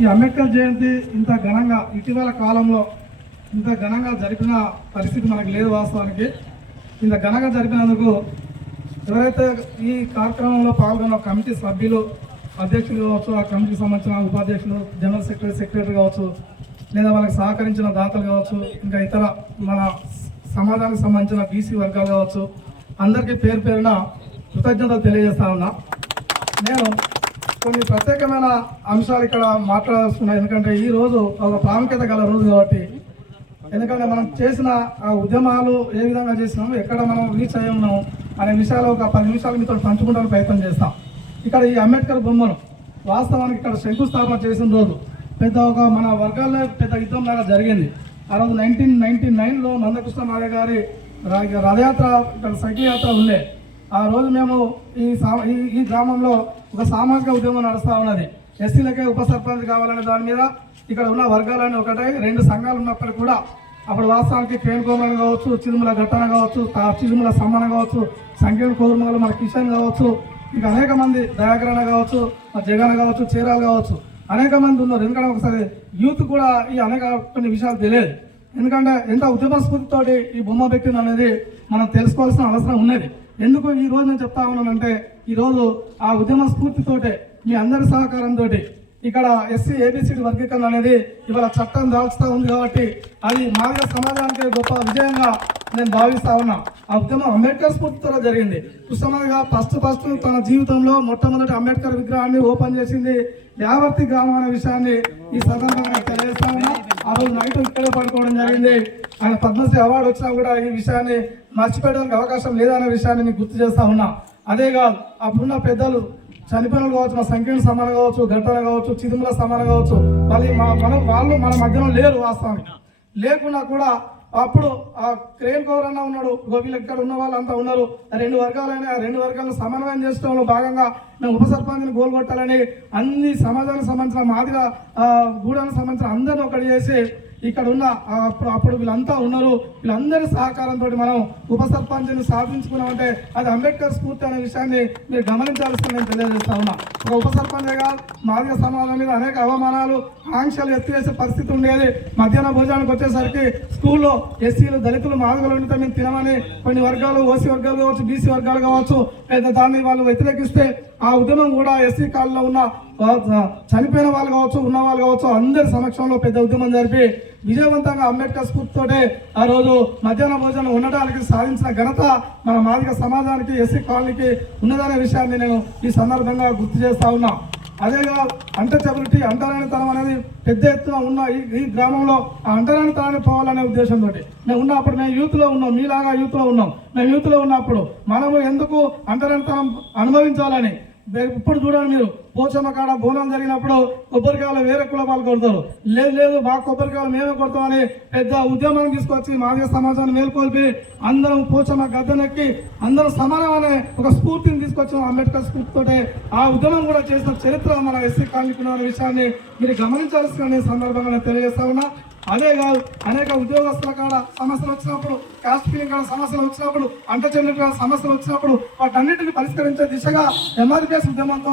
ఈ అంబేద్కర్ జయంతి ఇంత ఘనంగా ఇటీవల కాలంలో ఇంత ఘనంగా జరిపిన పరిస్థితి మనకు లేదు వాస్తవానికి. ఇంత ఘనంగా జరిపినందుకు ఎవరైతే ఈ కార్యక్రమంలో పాల్గొన్న కమిటీ సభ్యులు అధ్యక్షులు కావచ్చు ఆ కమిటీకి సంబంధించిన ఉపాధ్యక్షులు జనరల్ సెక్రటరీ సెక్రటరీ కావచ్చు లేదా వాళ్ళకి సహకరించిన దాతలు కావచ్చు ఇంకా ఇతర మన సమాజానికి సంబంధించిన బీసీ వర్గాలు కావచ్చు అందరికీ పేరు పేరున కృతజ్ఞతలు తెలియజేస్తా ఉన్నా. నేను కొన్ని ప్రత్యేకమైన అంశాలు ఇక్కడ మాట్లాడాల్సుకున్నాను ఎందుకంటే ఈ రోజు ఒక ప్రాముఖ్యత గల రోజు కాబట్టి. ఎందుకంటే మనం చేసిన ఆ ఉద్యమాలు ఏ విధంగా చేసినాము ఎక్కడ మనం రీచ్ అయ్యి ఉన్నాము అనే విషయాలు ఒక పది నిమిషాలు మీతో పంచుకుంటానికి ప్రయత్నం చేస్తాం. ఇక్కడ ఈ అంబేద్కర్ బొమ్మను వాస్తవానికి ఇక్కడ శంకుస్థాపన చేసిన రోజు పెద్ద ఒక మన వర్గాల్లో పెద్ద యుద్ధం లాగా జరిగింది. ఆ రోజు నైన్టీన్ నైన్టీ నైన్లో నందకృష్ణ మాయ గారి రథయాత్ర ఇక్కడ సైకిల్ యాత్ర ఉండే. ఆ రోజు మేము ఈ ఈ ఈ గ్రామంలో ఒక సామాజిక ఉద్యమం నడుస్తూ ఉన్నది. ఎస్సీలకే ఉప సర్పంచ్ కావాలనే దాని మీద ఇక్కడ ఉన్న వర్గాలన్నీ ఒకటే రెండు సంఘాలు ఉన్నప్పటికీ కూడా అప్పుడు వాస్తవానికి కేన్ కావచ్చు చిరుమల ఘట్టన కావచ్చు చిరుమల సమ్మన కావచ్చు సంకీర్ణ కోరుమలు మన కిషన్ కావచ్చు ఇంకా అనేక మంది దయాకరణ కావచ్చు జగన్ కావచ్చు చీరాలు కావచ్చు. అనేక మంది ఉన్నారు. ఎందుకంటే ఒకసారి యూత్ కూడా ఈ అనేక కొన్ని విషయాలు తెలియదు. ఎందుకంటే ఎంత ఉద్యమ స్ఫూర్తితోటి ఈ బొమ్మ పెట్టింది అనేది మనం తెలుసుకోవాల్సిన అవసరం ఉన్నది. ఎందుకు ఈ రోజు నేను చెప్తా ఉన్నానంటే ఈ రోజు ఆ ఉద్యమ స్ఫూర్తితోటే మీ అందరి సహకారంతో ఇక్కడ ఎస్సీ ఏబిసిడి వర్గీకరణ అనేది ఇవాళ చట్టం దాల్చుతా ఉంది కాబట్టి అది మాదిగ సమాజానికి గొప్ప విజయంగా నేను భావిస్తా ఉన్నా. ఆ ఉద్యమం అంబేద్కర్ స్ఫూర్తితో జరిగింది. కృష్ణమాదిగా ఫస్ట్ ఫస్ట్ తన జీవితంలో మొట్టమొదటి అంబేద్కర్ విగ్రహాన్ని ఓపెన్ చేసింది యావర్తి గ్రామం అనే విషయాన్ని ఈ సందర్భంగా తెలియజేస్తా ఉన్నా. ఆ రోజు నైట్ ఇక్కడే పడుకోవడం జరిగింది. ఆయన పద్మశ్రీ అవార్డు వచ్చినా కూడా ఈ విషయాన్ని మర్చిపోయడానికి అవకాశం లేదనే విషయాన్ని మీకు గుర్తు చేస్తా ఉన్నా. అదే కాదు అప్పుడున్న పెద్దలు చనిపోయిన వాళ్ళు కావచ్చు మా సంఖ్యను సమానం కావచ్చు ఘటన కావచ్చు చిదుముల సమానం కావచ్చు మళ్ళీ మా మనం వాళ్ళు మన మధ్యలో లేరు వాస్తవానికి. లేకున్నా కూడా అప్పుడు ఆ క్రేన్ కవర్ అన్న ఉన్నాడు గోపిలు ఇక్కడ ఉన్న వాళ్ళంతా ఉన్నారు. ఆ రెండు వర్గాలైన రెండు వర్గాలను సమన్వయం చేసుకోవడంలో భాగంగా మేము ఉప సర్పంచ్ని గోల్గొట్టాలని అన్ని సమాజానికి సంబంధించిన మాదిగా గూడానికి సంబంధించిన అందరిని ఒకటి చేసి ఇక్కడ ఉన్న అప్పుడు అప్పుడు వీళ్ళంతా ఉన్నారు. వీళ్ళందరి సహకారంతో మనం ఉప సర్పంచ్ని స్థాపించుకున్నామంటే అది అంబేద్కర్ స్ఫూర్తి అనే విషయాన్ని మీరు గమనించాల్సిందని నేను తెలియజేస్తా ఉన్నా. ఒక ఉప సర్పంచ్గా మాదిగ సమాజం మీద అనేక అవమానాలు ఆంక్షలు ఎత్తివేసే పరిస్థితి ఉండేది. మధ్యాహ్న భోజనానికి వచ్చేసరికి స్కూల్లో ఎస్సీలు దళితులు మాదిగలు ఉంటే మేము తినమని కొన్ని వర్గాలు ఓసీ వర్గాలు కావచ్చు బీసీ వర్గాలు కావచ్చు లేదా దాన్ని వాళ్ళు వ్యతిరేకిస్తే ఆ ఉద్యమం కూడా ఎస్సీ కాలంలో ఉన్న చనిపోయిన వాళ్ళు కావచ్చు ఉన్న వాళ్ళు కావచ్చు అందరి సమక్షంలో పెద్ద ఉద్యమం జరిపి విజయవంతంగా అంబేద్కర్ స్ఫూర్తితోటే ఆ రోజు మధ్యాహ్న భోజనం ఉండడానికి సాధించిన ఘనత మన మాదిగ సమాజానికి ఎస్సీ కాలనీకి ఉన్నదనే విషయాన్ని నేను ఈ సందర్భంగా గుర్తు చేస్తా ఉన్నా. అదేగా అంటచబిలిటీ అంటరానితనం అనేది పెద్ద ఎత్తున ఉన్న ఈ ఈ గ్రామంలో ఆ అంటరానితనాన్ని పోవాలనే ఉద్దేశంతో మేము ఉన్నప్పుడు మేము యూత్లో ఉన్నాం మీలాగా యూత్లో ఉన్నాం. మేము యూత్లో ఉన్నప్పుడు మనము ఎందుకు అంటరానితనం అనుభవించాలని ఇప్పుడు చూడండి మీరు పోచమ్మ కాడ బోనం జరిగినప్పుడు కొబ్బరికాయలు వేరే కులపాలు కొడతారు. లేదు లేదు మా కొబ్బరికాయలు మేమే కొడతామని పెద్ద ఉద్యమాన్ని తీసుకొచ్చి మాదిగ సమాజాన్ని మేల్కొల్పి అందరం పోచమ్మ గద్దెనెక్కి అందరం సమానం అనే ఒక స్ఫూర్తిని తీసుకొచ్చిన అంబేద్కర్ స్ఫూర్తితోటే ఆ ఉద్యమం కూడా చేసిన చరిత్ర మన ఎస్సీ కాలనీకున్న విషయాన్ని మీరు గమనించాల్సిన సందర్భంగా తెలియజేస్తా ఉన్నా. అదే కాదు అనేక ఉద్యోగస్తుల కాడ సమస్యలు వచ్చినప్పుడు కాస్ట్ ఫీలింగ్ కాడ సమస్యలు వచ్చినప్పుడు అంట చెల్లింపు సమస్యలు వచ్చినప్పుడు వాటన్నిటిని పరిష్కరించే దిశగా ఎంఆర్పిఎస్ ఉద్యమంతో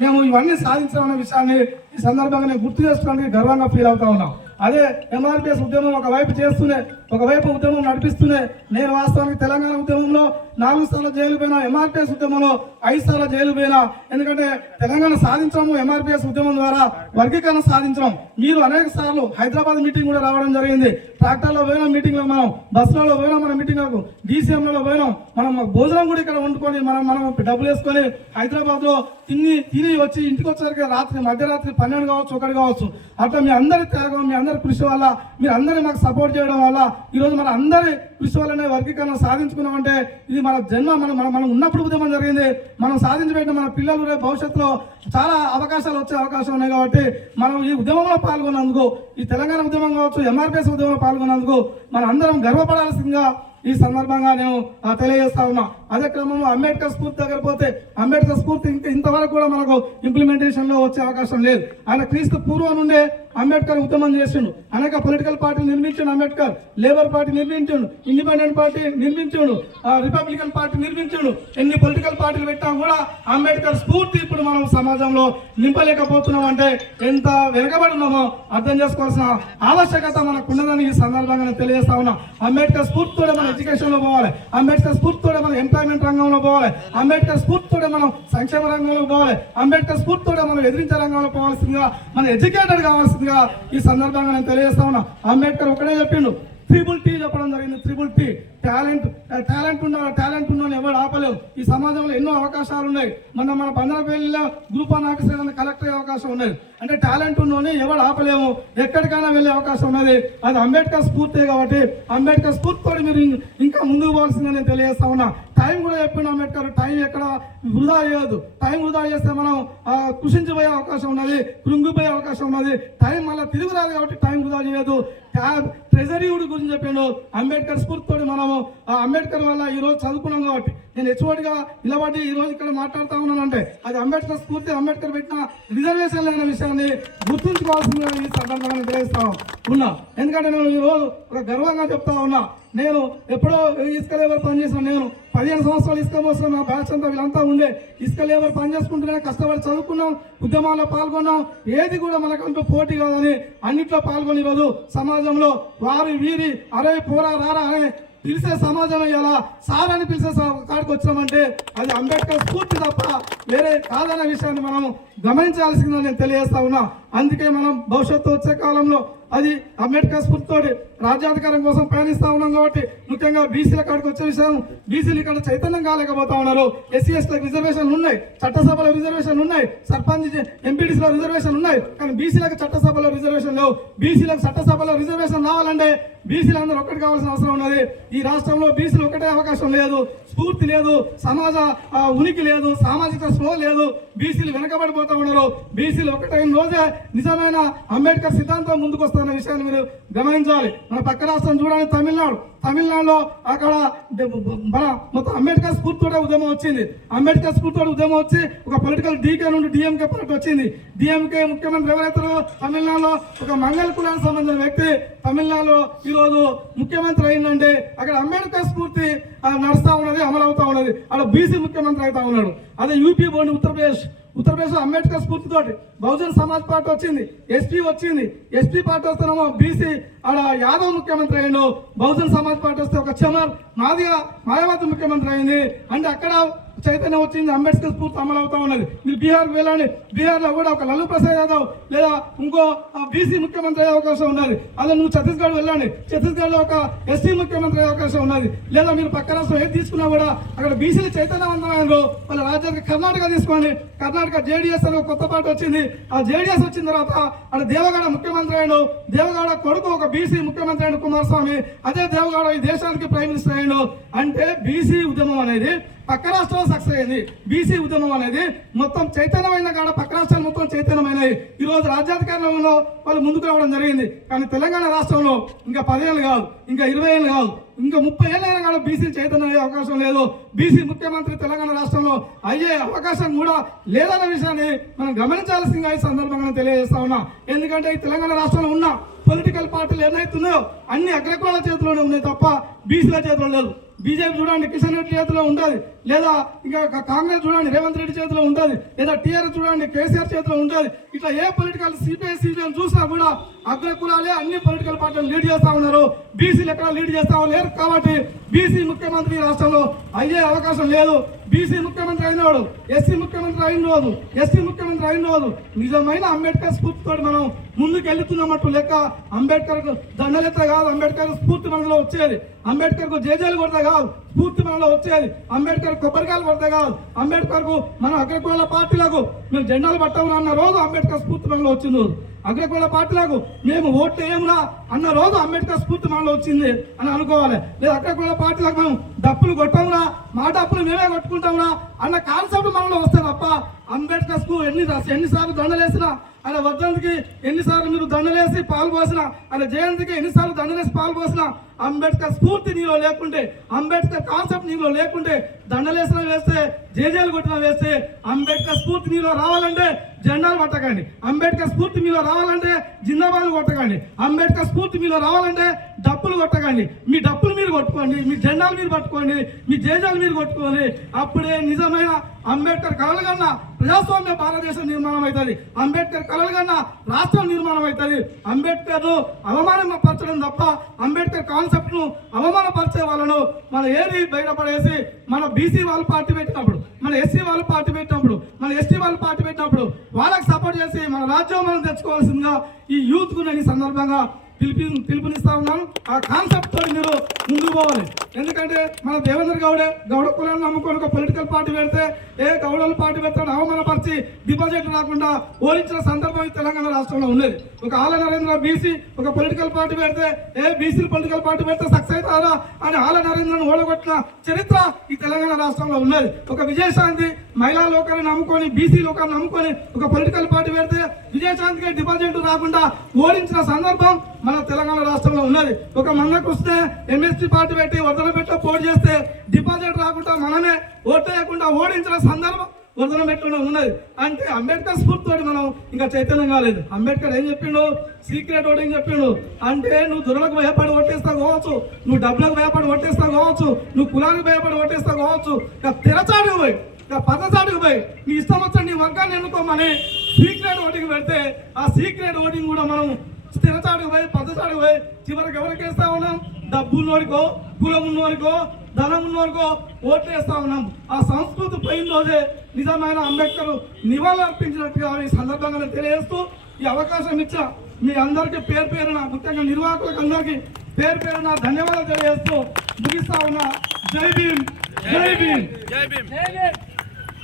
మేము ఇవన్నీ సాధించామనే విషయాన్ని ఈ సందర్భంగా నేను గుర్తు చేసుకోవడానికి గర్వంగా ఫీల్ అవుతా ఉన్నాం. అదే ఎంఆర్పిఎస్ ఉద్యమం ఒకవైపు చేస్తూనే ఒకవైపు ఉద్యమం నడిపిస్తూనే నేను వాస్తవానికి తెలంగాణ ఉద్యమంలో నాలుగు సార్లు జైలు పోయినా ఎంఆర్పిఎస్ ఉద్యమంలో ఐదు సార్లు జైలు పోయినా ఎందుకంటే తెలంగాణ సాధించడము ఎంఆర్పిఎస్ ఉద్యమం ద్వారా వర్గీకరణ సాధించడం. మీరు అనేక సార్లు హైదరాబాద్ మీటింగ్ కూడా రావడం జరిగింది. ట్రాక్టర్లో పోయినాం మీటింగ్లో మనం బస్సులలో పోయినాం మన మీటింగ్లకు డీసీఎంలలో పోయినాం మనం భోజనం కూడా ఇక్కడ వండుకొని మనం మనం డబ్బులు వేసుకొని హైదరాబాద్లో తిని తిని వచ్చి ఇంటికి వచ్చేసరికి రాత్రి మధ్యరాత్రి పన్నెండు కావచ్చు ఒకటి కావచ్చు. అట్లా మీ అందరి త్యాగం మీ అందరి కృషి వల్ల మీరు అందరూ మాకు సపోర్ట్ చేయడం వల్ల ఈరోజు మన అందరి కృషి వల్లనే వర్గీకరణ సాధించుకున్నామంటే ఇది మన జన్మ మనం మనం మనం ఉన్నప్పుడు ఉద్యమం జరిగింది? మనం సాధించబెట్టిన మన పిల్లలు రేపు భవిష్యత్తులో చాలా అవకాశాలు వచ్చే అవకాశం ఉన్నాయి కాబట్టి మనం ఈ ఉద్యమంలో పాల్గొన్నందుకు ఈ తెలంగాణ ఉద్యమం కావచ్చు ఎంఆర్పిఎస్ ఉద్యమంలో పాల్గొన్నందుకు మనం అందరం గర్వపడాల్సిందిగా ఈ సందర్భంగా నేను ఆ, తెలియజేస్తా ఉన్నా. అదే క్రమంలో అంబేద్కర్ స్ఫూర్తి దగ్గర పోతే అంబేద్కర్ స్ఫూర్తి ఇంకా ఇంతవరకు కూడా మనకు ఇంప్లిమెంటేషన్లో వచ్చే అవకాశం లేదు. ఆయన క్రీస్తు పూర్వం నుండే అంబేద్కర్ ఉద్యమం చేసిండు. అనేక పొలిటికల్ పార్టీ నిర్మించిండు అంబేద్కర్. లేబర్ పార్టీ నిర్మించాడు ఇండిపెండెంట్ పార్టీ నిర్మించాడు ఆ, రిపబ్లికన్ పార్టీ నిర్మించాడు. ఎన్ని పొలిటికల్ పార్టీలు పెట్టా కూడా అంబేద్కర్ స్ఫూర్తి ఇప్పుడు మనం సమాజంలో నింపలేకపోతున్నాం అంటే ఎంత వెనకబడి ఉన్నామో అర్థం చేసుకోవాల్సిన ఆవశ్యకత మనకు ఉన్నదని ఈ సందర్భంగా తెలియజేస్తా ఉన్నా. అంబేద్కర్ స్ఫూర్తితోనే మనం ఎడ్యుకేషన్లో పోవాలి. అంబేద్కర్ స్ఫూర్తితోనే మనం ఎంప్లాయ్మెంట్ రంగంలో పోవాలి. అంబేద్కర్ స్ఫూర్తితోనే మనం సంక్షేమ రంగంలో పోవాలి. అంబేద్కర్ స్ఫూర్తితోనే మనం ఎదిరించే రంగంలో పోవాల్సిందిగా మన ఎడ్యుకేటెడ్ కావాల్సిందిగా ఈ సందర్భంగా నేను తెలియజేస్తా ఉన్నా. అంబేద్కర్ ఒకటే చెప్పిండు త్రిబుల్ టీ చెప్పడం జరిగింది. త్రిబుల్ టీ టాలెంట్ టాలెంట్ ఉన్న టాలెంట్ ఉన్న ఎవరు ఆపలేవు ఈ సమాజంలో ఎన్నో అవకాశాలు ఉన్నాయి. మన మన బందరపల్లిలో గ్రూప్ వన్ ఆఫీసర్ కింద కలెక్టర్ అయ్యే అవకాశం ఉన్నది. అంటే టాలెంట్ ఉన్నోని ఎవరు ఆపలేము. ఎక్కడికైనా వెళ్ళే అవకాశం ఉన్నది. అది అంబేద్కర్ స్ఫూర్తి కాబట్టి అంబేద్కర్ స్ఫూర్తితో మీరు ఇంకా ముందుకు పోవాల్సిందని నేను తెలియజేస్తా ఉన్నా. టైం కూడా చెప్పిండు అంబేద్కర్. టైం ఎక్కడ వృధా చేయదు టైం వృధా చేస్తే మనం కృషించిపోయే అవకాశం ఉన్నది. కృంగిపోయే అవకాశం ఉన్నది. టైం మళ్ళీ తిరిగి రాదు కాబట్టి టైం వృధా చేయదు ట్రెజరీవుడి గురించి చెప్పిండు. అంబేద్కర్ స్ఫూర్తితో మనము ఆ అంబేద్కర్ వల్ల ఈరోజు చదువుకున్నాం కాబట్టి నేను హెచ్ఓడిగా నిలబడి ఈ రోజు ఇక్కడ మాట్లాడుతూ ఉన్నానంటే అది అంబేద్కర్ స్ఫూర్తి అంబేద్కర్ పెట్టిన రిజర్వేషన్ అనే విషయాన్ని గుర్తుంచుకోవాల్సిందిగా ఈ సందర్భంగా నేను ఉన్నా. ఎందుకంటే నేను ఈ రోజు ఒక గర్వంగా చెప్తా ఉన్నా. నేను ఎప్పుడో ఇసుక లేబర్ పనిచేసిన నేను పదిహేను సంవత్సరాలు ఇసుక మోసిన మా బ్యాచ్ అంతా వీళ్ళంతా ఉండే. ఇసుక లేబర్ పని చేసుకుంటూనే కష్టపడి చదువుకున్నాం ఉద్యమాల్లో పాల్గొన్నాం. ఏది కూడా మనకంటూ పోటీ కాదని అన్నిట్లో పాల్గొని ఈరోజు సమాజంలో వారి వీరి అరే పోరా రారా అనే పిలిచే సమాజం అయ్యాలా సార్ అని పిలిచే స- కాడికి వచ్చామంటే అది అంబేద్కర్ స్ఫూర్తి తప్ప వేరే కాదనే విషయాన్ని మనం గమనించాల్సిందని నేను తెలియజేస్తా ఉన్నా. అందుకే మనం భవిష్యత్తు వచ్చే కాలంలో అది అంబేద్కర్ స్ఫూర్తితోటి రాజ్యాధికారం కోసం పయనిస్తూ ఉన్నాం కాబట్టి ముఖ్యంగా బీసీల కాడికి వచ్చే విషయం బీసీలు ఇక్కడ చైతన్యం కాలేకపోతా ఉన్నారు. ఎస్సీ ఎస్టీలకు రిజర్వేషన్లు ఉన్నాయి చట్టసభలో రిజర్వేషన్లు ఉన్నాయి సర్పంచ్ ఎంపీడీసీలో రిజర్వేషన్ ఉన్నాయి. కానీ బీసీలకు చట్టసభలో రిజర్వేషన్ లేవు. బీసీలకు చట్టసభలో రిజర్వేషన్ రావాలంటే బీసీలు అందరూ ఒక్కటి కావాల్సిన అవసరం ఉన్నది. ఈ రాష్ట్రంలో బీసీలు ఒకటే అవకాశం లేదు. స్ఫూర్తి లేదు సమాజ ఉనికి లేదు సామాజిక స్పృహ లేదు. బీసీలు వెనకబడిపోతూ ఉన్నారు. బీసీలు ఒకటైన రోజే నిజమైన అంబేద్కర్ సిద్ధాంతం ముందుకు వస్తున్న విషయాన్ని మీరు గమనించాలి. మన పక్క రాష్ట్రం చూడాలి తమిళనాడు. తమిళనాడులో అక్కడ మన మొత్తం అంబేద్కర్ స్ఫూర్తితో ఉద్యమం వచ్చింది. అంబేద్కర్ స్ఫూర్తితో ఉద్యమం వచ్చి ఒక పొలిటికల్ డీకే నుండి డిఎంకే పార్టీ వచ్చింది. డిఎంకే ముఖ్యమంత్రి ఎవరైతారో? తమిళనాడులో ఒక మంగళ కులానికి సంబంధించిన వ్యక్తి తమిళనాడులో ఈరోజు ముఖ్యమంత్రి అయిందంటే అక్కడ అంబేద్కర్ స్ఫూర్తి నడుస్తూ ఉన్నది అమలవుతూ ఉన్నది. అక్కడ బీసీ ముఖ్యమంత్రి అవుతా ఉన్నాడు. అదే యూపీ బోర్డు ఉత్తరప్రదేశ్ ఉత్తరప్రదేశ్ అంబేద్కర్ స్ఫూర్తితోటి బహుజన్ సమాజ్ పార్టీ వచ్చింది ఎస్పీ వచ్చింది ఎస్పీ పార్టీ వస్తేనేమో బీసీ ఆడ యాదవ్ ముఖ్యమంత్రి అయ్యిండు బహుజన్ సమాజ్ పార్టీ వస్తే ఒక చమర్ మాదిగా మాయావతి ముఖ్యమంత్రి అయింది అంటే అక్కడ చైతన్యం వచ్చింది అంబేద్కర్ స్ఫూర్తి అమలవుతా ఉన్నది. మీరు బీహార్కి వెళ్ళండి బీహార్లో కూడా ఒక లల్లు ప్రసాద్ యాదవ్ లేదా ఇంకో బీసీ ముఖ్యమంత్రి అయ్యే అవకాశం ఉన్నది. అదే నువ్వు ఛత్తీస్గఢ్ వెళ్ళండి ఛత్తీస్గఢ్లో ఒక ఎస్సీ ముఖ్యమంత్రి అయ్యే అవకాశం ఉన్నది. లేదా మీరు పక్క రాష్ట్రం ఏది తీసుకున్నా కూడా అక్కడ బీసీలు చైతన్యవంతమైన వాళ్ళ రాజ్యానికి కర్ణాటక తీసుకోండి కర్ణాటక జేడీఎస్ అని కొత్త పార్టీ వచ్చింది. ఆ జేడీఎస్ వచ్చిన తర్వాత అక్కడ దేవగడ ముఖ్యమంత్రి అయ్యాడు. దేవగడ కొడుకు ఒక బీసీ ముఖ్యమంత్రి అయిన కుమారస్వామి. అదే దేవగడ ఈ దేశానికి ప్రైమ్ మినిస్టర్ అయ్యాడు. అంటే బీసీ ఉద్యమం అనేది పక్క రాష్ట్రంలో సక్సెస్ అయింది. బీసీ ఉద్యమం అనేది మొత్తం చైతన్యమైన కాడ పక్క రాష్ట్రాలు మొత్తం చైతన్యమైనవి ఈరోజు రాజ్యాధికారంలో వాళ్ళు ముందుకు రావడం జరిగింది. కానీ తెలంగాణ రాష్ట్రంలో ఇంకా పదేళ్ళు కాదు ఇంకా ఇరవై ఏళ్ళు కాదు. ఇంకా ముప్పై ఏళ్ళైనా కూడా బీసీ చైతన్యం అయ్యే అవకాశం లేదు. బీసీ ముఖ్యమంత్రి తెలంగాణ రాష్ట్రంలో అయ్యే అవకాశం కూడా లేదన్న విషయాన్ని మనం గమనించాల్సిందిగా ఈ సందర్భంగా తెలియజేస్తా ఉన్నా. ఎందుకంటే ఈ తెలంగాణ రాష్ట్రంలో ఉన్న పొలిటికల్ పార్టీలు ఏమైతున్నాయో అన్ని అగ్రకులాల చేతిలోనే ఉన్నాయి తప్ప బీసీల చేతిలో లేదు బీజేపీ చూడండి కిషన్ రెడ్డి చేతిలో ఉంటుంది. లేదా ఇంకా కాంగ్రెస్ చూడండి రేవంత్ రెడ్డి చేతిలో ఉంటుంది. లేదా టీఆర్ఎస్ చూడండి కేసీఆర్ చేతిలో ఉంటుంది. ఇట్లా ఏ పొలిటికల్ సిపిఐ సిపిఎం చూసినా కూడా అగ్రకులాలే అన్ని పొలిటికల్ పార్టీలు లీడ్ చేస్తా ఉన్నారు. బీసీలు ఎక్కడ లీడ్ చేస్తా లేరు కాబట్టి బీసీ ముఖ్యమంత్రి రాష్ట్రంలో అయ్యే అవకాశం లేదు. బీసీ ముఖ్యమంత్రి అయినవాడు ఎస్సీ ముఖ్యమంత్రి అయిన రోజు ఎస్సీ ముఖ్యమంత్రి అయిన రోజు నిజమైన అంబేద్కర్ స్ఫూర్తితో మనం ముందుకు వెళ్తున్నట్టు లెక్క అంబేద్కర్ దండలెత్త కాదు అంబేద్కర్ స్ఫూర్తి మనలో వచ్చేది. అంబేద్కర్కు జేజేలు కొడతా కాదు స్ఫూర్తి మనలో వచ్చేది. అంబేద్కర్ కొబ్బరికాయలు కొడతా కాదు అంబేద్కర్కు మన అగ్రకుల పార్టీలకు మేము జెండాలు పట్టము అన్న రోజు అంబేద్కర్ స్ఫూర్తి మనలో వచ్చింది. అగ్రకుల పార్టీలకు మేము ఓట్లు ఏమురా అన్న రోజు అంబేద్కర్ స్ఫూర్తి మనలో వచ్చింది అని అనుకోవాలి. లేదా అగ్రకుల పార్టీలకు మేము డప్పులు కొట్టమురా మా డప్పులు మేమే కొట్టుకుంటామురా అన్న కాన్సెప్ట్ మనలో వస్తే తప్ప అంబేద్కర్కు ఎన్ని ఎన్నిసార్లు దండలేసినా ఆయన వర్ధంతికి ఎన్నిసార్లు మీరు దండలేసి పాలు ఆయన జయంతికి ఎన్నిసార్లు దండలేసి పాలు అంబేద్కర్ స్ఫూర్తి నీలో లేకుంటే అంబేద్కర్ కాన్సెప్ట్ నీలో లేకుంటే దండలేసిన వేస్తే జేజేలు కొట్టిన వేస్తే అంబేద్కర్ స్ఫూర్తి నీలో రావాలంటే జెండాలు పట్టకండి. అంబేద్కర్ స్ఫూర్తి మీలో రావాలంటే జిందాబాద్లు కొట్టకండి. అంబేద్కర్ స్ఫూర్తి మీలో రావాలంటే డప్పులు కొట్టకండి. మీ డప్పులు మీరు కొట్టుకోండి మీ జెండాలు మీరు పట్టుకోండి మీ జేజాలు మీరు కొట్టుకోండి. అప్పుడే నిజమైన అంబేద్కర్ కళలు కన్నా ప్రజాస్వామ్య భారతదేశం నిర్మాణం అవుతుంది. అంబేద్కర్ కళలు కన్నా రాష్ట్రం నిర్మాణం అవుతుంది. అంబేద్కర్ను అవమానపరచడం తప్ప అంబేద్కర్ కాన్సెప్ట్ను అవమానపరిచే వాళ్ళను మన ఏది బయటపడేసి మన బీసీ వాళ్ళు పార్టీ పెట్టినప్పుడు మన ఎస్సీ వాళ్ళు పార్టీ పెట్టినప్పుడు మన ఎస్టీ వాళ్ళు పార్టీ పెట్టినప్పుడు వాళ్ళకి సపోర్ట్ చేసి మన రాజ్యం మనం తెచ్చుకోవాల్సిందిగా ఈ యూత్కు నేను ఈ సందర్భంగా పిలిపి పిలుపునిస్తా ఉన్నాను ఆ కాన్సెప్ట్తో మీరు ముందుకు పోవాలి. ఎందుకంటే మన దేవేంద్ర గౌడే గౌడ కులాన్ని నమ్ముకొని ఒక పొలిటికల్ పార్టీ పెడితే ఏ గౌడలు పార్టీ పెడతాడు అవమానపరిచి డిపాజిట్ రాకుండా ఓడించిన సందర్భం తెలంగాణ రాష్ట్రంలో ఉన్నది. ఒక ఆల నరేంద్ర బీసీ ఒక పొలిటికల్ పార్టీ పెడితే ఏ బీసీ పొలిటికల్ పార్టీ పెడితే సక్సెస్ అవుతారా అని ఆల నరేంద్రను ఓడగొట్టిన చరిత్ర ఈ తెలంగాణ రాష్ట్రంలో ఉన్నది. ఒక విజయశాంతి మహిళా లోకాన్ని నమ్ముకొని బీసీ లోకాన్ని నమ్ముకొని ఒక పొలిటికల్ పార్టీ పెడితే విజయశాంతికి డిపాజిట్ రాకుండా ఓడించిన సందర్భం మన తెలంగాణ రాష్ట్రంలో ఉన్నది. ఒక మన్నకు వస్తే ఎంఎస్పీ పార్టీ పెట్టి వదలబెట్ట పోటీ చేస్తే డిపాజిట్ రాకుండా మనమే ఓటేయకుండా ఓడించిన సందర్భం వదన పెట్టడం ఉన్నది. అంటే అంబేద్కర్ స్ఫూర్తితో మనం ఇంకా చైతన్యం కాలేదు. అంబేద్కర్ ఏం చెప్పిండు? సీక్రెట్ ఓటింగ్ చెప్పిండు. అంటే నువ్వు దురలకు భయపడి ఓటేస్తా కావచ్చు నువ్వు డబ్బులకు భయపడి ఓటేస్తా కావచ్చు నువ్వు కులానికి భయపడి ఓటేస్తా కావచ్చు ఇక తెరచాడు పోయి ఇక పదచాడుకు పోయి నీ ఇష్టం వచ్చండి నీ వర్గాన్ని ఎన్నుకోమని సీక్రెట్ ఓటింగ్ పెడితే ఆ సీక్రెట్ ఓటింగ్ కూడా మనం స్థిరచాడుకు పోయి పద్దచాడుకు పోయి చివరికి ఎవరికి వేస్తా ఉన్నాం? డబ్బు ఉన్నోరికో కులం ఉన్నోరికో ధనం ఉన్నోరికో ఓట్లు వేస్తా ఉన్నాం. ఆ సంస్కృతి పోయిన రోజే నిజమైన అంబేద్కర్ నివాళులు అర్పించినట్టుగా ఈ సందర్భంగా తెలియజేస్తూ ఈ అవకాశం ఇచ్చా మీ అందరికీ పేరు పేరున ముఖ్యంగా నిర్వాహకులకు అందరికీ పేరు పేరున ధన్యవాదాలు తెలియజేస్తూ ముగిస్తా ఉన్నా. జై భీమ్! జై భీమ్! జై భీమ్!